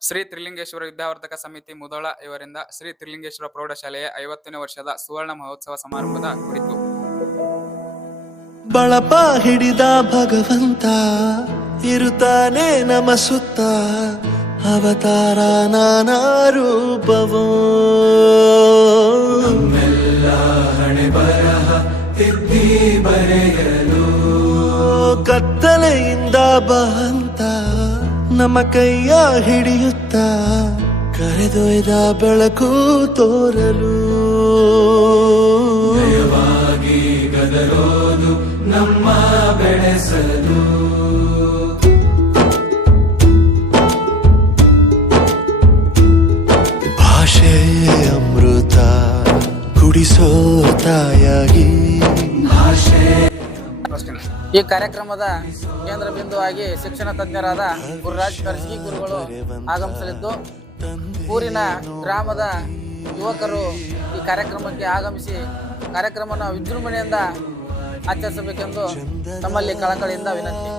ಶ್ರೀ ತ್ರಿಲಿಂಗೇಶ್ವರ ವಿದ್ಯಾವರ್ಧಕ ಸಮಿತಿ ಮುದೋಳ ಇವರಿಂದ ಶ್ರೀ ತ್ರಿಲಿಂಗೇಶ್ವರ ಪ್ರೌಢಶಾಲೆಯ ಐವತ್ತನೇ ವರ್ಷದ ಸುವರ್ಣ ಮಹೋತ್ಸವ ಸಮಾರಂಭದ ಕುರಿತು. ಬಳಪ ಹಿಡಿದ ಭಗವಂತ ಇರುತ್ತಾನೆ ನಮ ಸುತ್ತ ಅವತಾರ ನಾನಾ ರೂಪವೋ. ಕತ್ತಲೆಯಿಂದ ಬಹಂತ ನಮ್ಮ ಕೈಯ ಹಿಡಿಯುತ್ತ ಕರೆದೊಯ್ದ ಬೆಳಕು ತೋರಲು ಗದರೋದು ನಮ್ಮ ಬೆಳೆಸಲು ಭಾಷೆ ಅಮೃತ ಕುಡಿಸೋ ತಾಯಾಗಿ ಅಷ್ಟೇನೆ. ಈ ಕಾರ್ಯಕ್ರಮದ ಕೇಂದ್ರ ಬಿಂದುವಾಗಿ ಶಿಕ್ಷಣ ತಜ್ಞರಾದ ಗುರುರಾಜ್ ಕರ್ಜಗಿ ಗುರುಗಳು ಆಗಮಿಸಲಿದ್ದು, ಊರಿನ ಗ್ರಾಮದ ಯುವಕರು ಈ ಕಾರ್ಯಕ್ರಮಕ್ಕೆ ಆಗಮಿಸಿ ಕಾರ್ಯಕ್ರಮನ ವಿಜೃಂಭಣೆಯಿಂದ ಆಚರಿಸಬೇಕೆಂದು ತಮ್ಮಲ್ಲಿ ಕಳಕಳಿಯಿಂದ ವಿನಂತಿ.